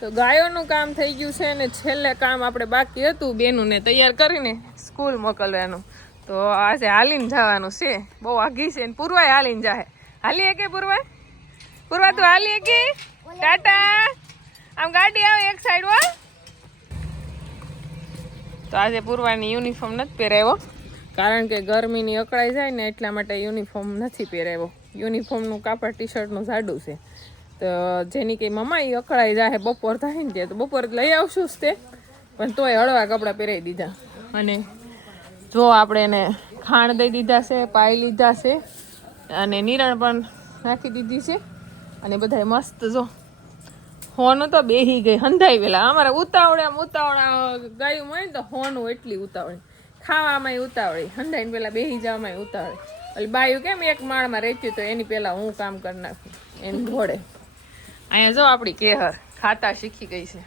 તો ગાયોનું કામ થઈ ગયું છે ને છેલ્લે કામ આપણે બાકી હતું બેનુંને તૈયાર કરીને સ્કૂલ મોકલવાનું. તો આજે હાલીને જવાનું છે, બહુ આઘી છે ને પૂર્વાય હાલીને જાય. હાલીએ કે પૂર્વા? પૂર્વા તું હાલીએ કે? ટાટા. આમ ગાડી આવે એક સાઈડ હો. તો આજે પૂર્વાની યુનિફોર્મ નથી પહેરાવ્યો કારણ કે ગરમીની અકળાઈ જાય ને એટલા માટે યુનિફોર્મ નથી પહેરાવ્યો. યુનિફોર્મનું કાપડ ટી શર્ટનું જાડું છે. તો જેની કે મમ્મા એ અકળાઈ જાય બપોર થાય ને ત્યાં તો બપોર લઈ આવશું જ તે, પણ તોય હળવા કપડાં પહેરાવી દીધા. અને જો આપણે એને ખાણ દઈ દીધા છે, પાઈ લીધા છે અને નિરણ પણ નાખી દીધી છે. અને બધા મસ્ત જો હોનું તો બેહી ગઈ હંધાઈ વેલા. અમારે ઉતાવળા ગાયું હોય ને તો હોનું એટલી ઉતાવળી, ખાવામાં ઉતાવળી, હંધાઈને પેલા બેહી જવામાં ઉતાવળી. એટલે બાયું કેમ એક માળમાં રહેતી તો એની પેલા હું કામ કરી નાખું એની ઘોડે. અહીંયા જો આપણી કેહર ખાતા શીખી ગઈ છે,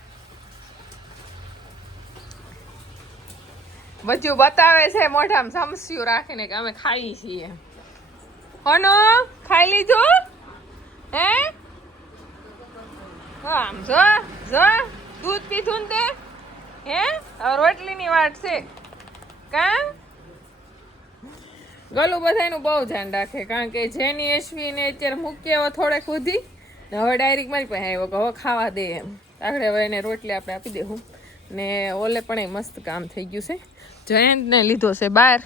બધું બતાવે છે મોઢામાં સમસ્યું રાખીને કે અમે ખાઈ છીએ. હોનો ખાઈ લીધું હે? આમ જો જો દૂધ પીધું ને તે હે? હવે રોટલીની વાટ છે કા? ગલું બધાનું બહુ ધ્યાન રાખે કારણ કે જેની એસવીને અત્યારે મૂકી હવે થોડેક સુધી હવે ડાયરેક્ટ મારી પાસે આવ્યો કે હવે ખાવા દે એમ. આગળ હવે એને રોટલી આપણે આપી દેવું. ને ઓલે પણ એ મસ્ત કામ થઈ ગયું છે. જયંતને લીધો છે બહાર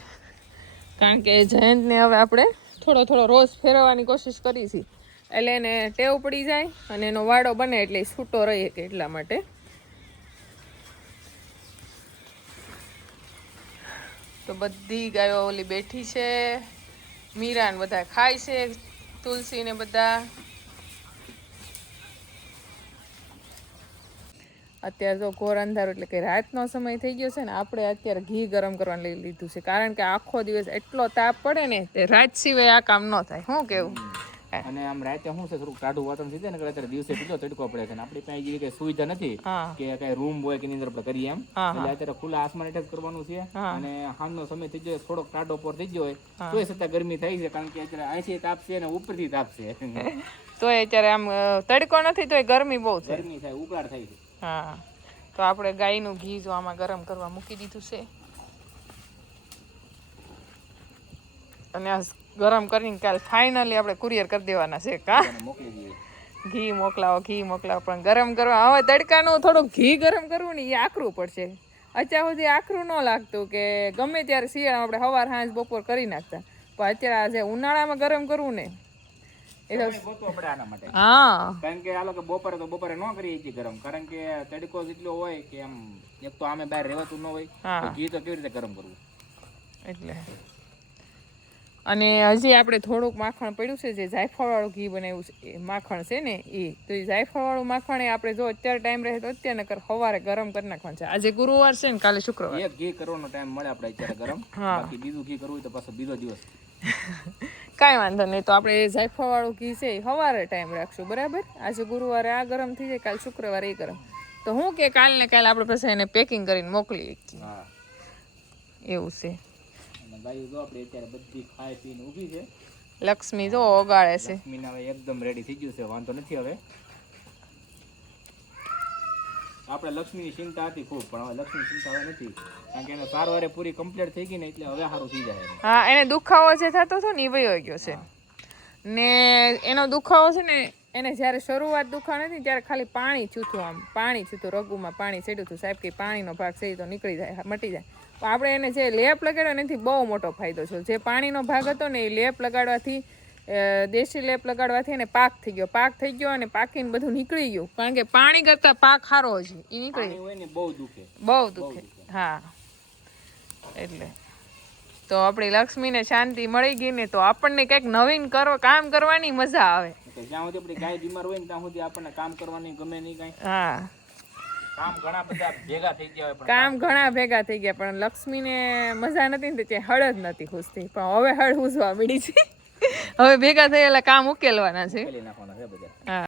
કારણ કે જયંતને હવે આપણે થોડો રોજ ફેરવવાની કોશિશ કરી છે એટલે એને ટેવ પડી જાય અને એનો વાડો બને એટલે છૂટો રહે કે એટલા માટે. તો બધી ગાયો ઓલી બેઠી છે, મીરાને બધા ખાય છે, તુલસી ને બધા. અત્યારે તો ઘોર અંધારું એટલે કે રાતનો સમય થઈ ગયો છે ને આપણે અત્યારે ઘી ગરમ કરવાનું લઈ લીધું છે કારણ કે આખો દિવસ એટલો તાપ પડે ને તે રાત સિવાય આ કામ ન થાય. શું કેવું? અને આમ રાતે શું છે થોડુંક ટાઢું વાતાવરણ થઈ જાય ને અત્યારે દિવસે કેટલો તડકો પડે છે. આપણી પાસે જેવી કઈ સુવિધા નથી કે કઈ રૂમ હોય કે એની અંદર આપણે કરીએ એમ. એટલે અત્યારે ખુલ્લા આસમાન હેઠળ કરવાનું છે અને સાંજનો સમય થઈ ગયો થોડોક ટાઢો પર થઈ ગયો હોય તોય છતાં ગરમી થાય છે કારણ કે અત્યારે અહીંથી તાપ છે અને ઉપરથી તાપ છે. તોય અત્યારે આમ તડકો નથી તોય ગરમી બહુ છે, ગરમી થાય, ઉકળાટ થાય છે. હા, તો આપણે ગાયનું ઘી જો આમાં ગરમ કરવા મૂકી દીધું છે અને આ ગરમ કરીને કાલ ફાઇનલી આપણે કુરિયર કરી દેવાના છે કા? ઘી મોકલાવો પણ ગરમ કરવા હવે તડકાનું થોડુંક ઘી ગરમ કરવું ને એ આકરું પડશે. અત્યાર સુધી આકરું ન લાગતું કે ગમે ત્યારે શિયાળામાં આપણે સવાર સાંજ બપોર કરી નાખતા, પણ અત્યારે આજે ઉનાળામાં ગરમ કરવું ને હા, કારણ કે આ લોકો બપોરે ન કરી શકીએ ગરમ કારણ કે તડકો જેટલો હોય કે આમ એક તો આમે બહાર રહેવાતું ન હોય તો ઘી તો કેવી રીતે ગરમ કરવું એટલે. અને હજી આપણે થોડુંક માખણ પડ્યું છે જે જાયફળવાળું ઘી બનાવ્યું છે એ માખણ છે ને એ તો એ જાયફળવાળું માખણ એ આપણે જો અત્યારે ટાઈમ રહે તો અત્યારે નકર સવારે ગરમ કરી નાખવાનું છે. આજે ગુરુવાર છે ને કાલે શુક્રવાર. એક ઘી કરવાનો ટાઈમ મળે આપણે અત્યારે ગરમ, બાકી બીજું ઘી કરવું હોય તો પાછો બીજો દિવસ. કાંઈ વાંધો નહીં, તો આપણે જાયફળવાળું ઘી છે એ સવારે ટાઈમ રાખશું બરાબર. આજે ગુરુવારે આ ગરમ થઈ જાય, કાલે શુક્રવારે એ ગરમ. તો હું કે કાલ ને કાલે આપણે પછી એને પેકિંગ કરીને મોકલી એવું છે. લક્ષ્મી જો ઓગાળે છે. એકદમ રેડી થઈ ગયું છે, વાંધો નથી. હવે આપણે લક્ષ્મીની ચિંતા હતી ખૂબ, પણ હવે લક્ષ્મીની ચિંતા હવે નથી કારણ કે એને સારવારે પૂરી કમ્પ્લીટ થઈ ગઈ ને એટલે હવે સારું થઈ જાય. હા, એને દુખાવો જે થતો હતો ને એ વયો ગયો છે ને એનો દુખાવો છે ને એને જ્યારે શરૂઆત દુખાવો નથી ત્યારે ખાલી પાણી છૂતું, આમ પાણી છૂતું, રગુમાં પાણી ચડ્યું હતું. સાહેબ કે પાણીનો ભાગ છે તો નીકળી જાય, મટી જાય. પણ આપણે એને જે લેપ લગાડ્યો એનાથી બહુ મોટો ફાયદો છે. જે પાણીનો ભાગ હતો ને એ લેપ લગાડવાથી, દેશી લેપ લગાડવાથી એને પાક થઈ ગયો અને પાકીને બધું નીકળી ગયું કારણ કે પાણી કરતાં પાક સારો છે એ નીકળી બહુ દુખે. હા, એટલે તો આપણી લક્ષ્મીને શાંતિ મળી ગઈ ને તો આપણને કંઈક નવીન કામ કરવાની મજા આવે. જ્યાં સુધી આપણી ગાય બીમાર હોય ને ત્યાં સુધી આપણને કામ કરવાની ગમે નહીં કાંઈ. હા, કામ ઘણા ભેગા થઈ ગયા પણ લક્ષ્મીને મજા નથી ને તે હળ જ નથી ખુશતી, પણ હવે હળ હુસવા મળી છે. હવે ભેગા થયેલા કામ ઉકેલવાના છે. હા.